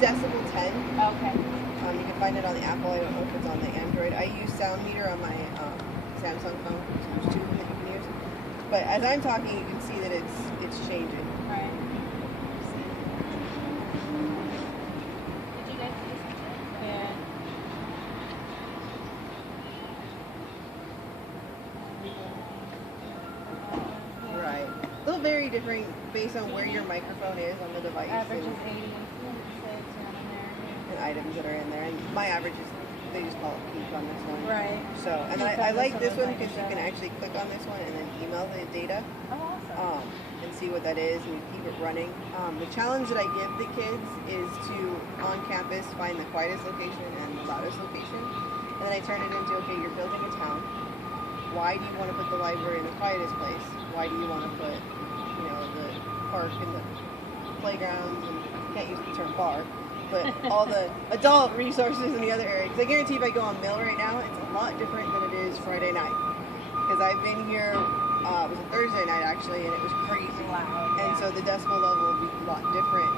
decibel 10. Okay. You can find it on the Apple. I don't know if it's on the Android. I use Sound Meter on my Samsung phone, so there's two of them that you can use. But as I'm talking, you can see that it's changing. Right. Did you guys listen to it? Yeah. Right. They'll vary different based on where your microphone is on the device. Average is 80 and 6 down in there. And items that are in there. And my average is, they just call it peak on this one. Right. So, and I like this one because you can actually click on this one and then email the data. Oh, awesome. And see what that is, and you keep it running. The challenge that I give the kids is to, on campus, find the quietest location and the loudest location. And then I turn it into, okay, you're building a town. Why do you want to put the library in the quietest place? Why do you want to put, the park and the playgrounds, and I can't use the term bar, but all the adult resources in the other area? Because I guarantee if I go on Mill right now, it's a lot different than it is Friday night. Because I've been here, it was a Thursday night actually, and it was crazy. Loud, and so the decibel level will be a lot different.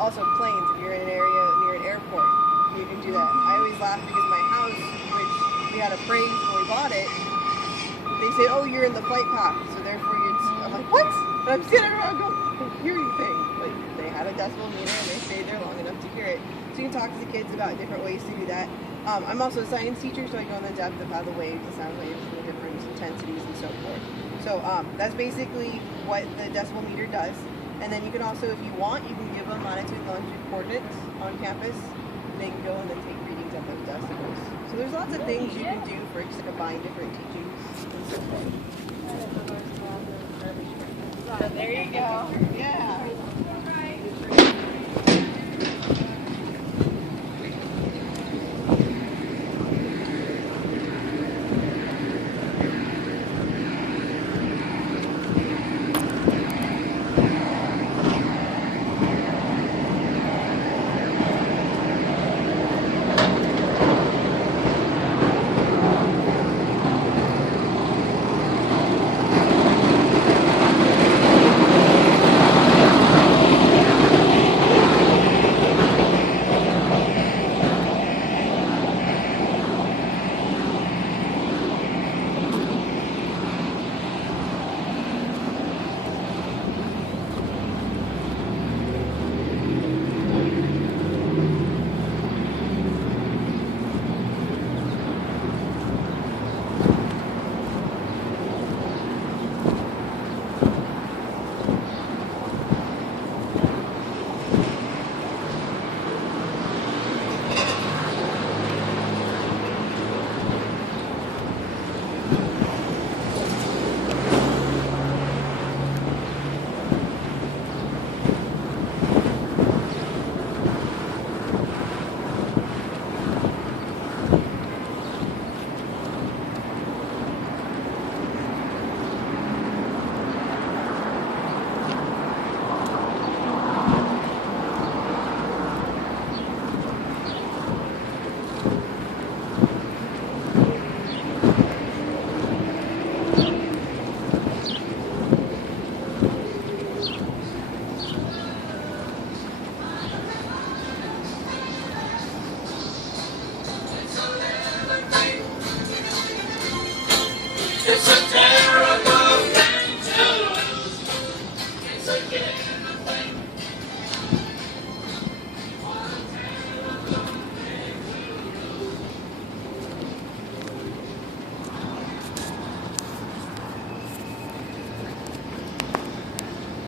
Also planes, if you're in an area near an airport, you can do that. I always laugh because my house, which we had appraised when we bought it, they say, oh, you're in the flight path, so therefore I'm like, what? And I'm sitting around going, hearing thing. Like, they had a decibel meter and they stayed there long enough to hear it. So you can talk to the kids about different ways to do that. I'm also a science teacher, so I go in the depth of how the waves, the sound waves, and the different intensities and so forth. So that's basically what the decibel meter does. And then you can also, if you want, you can give them latitude and longitude coordinates on campus. They can go and then take readings of those decibels. So there's lots of things you can do for just to combine different teachings and so forth. So there you go. Yeah. It's a terrible thing to do. It's a game of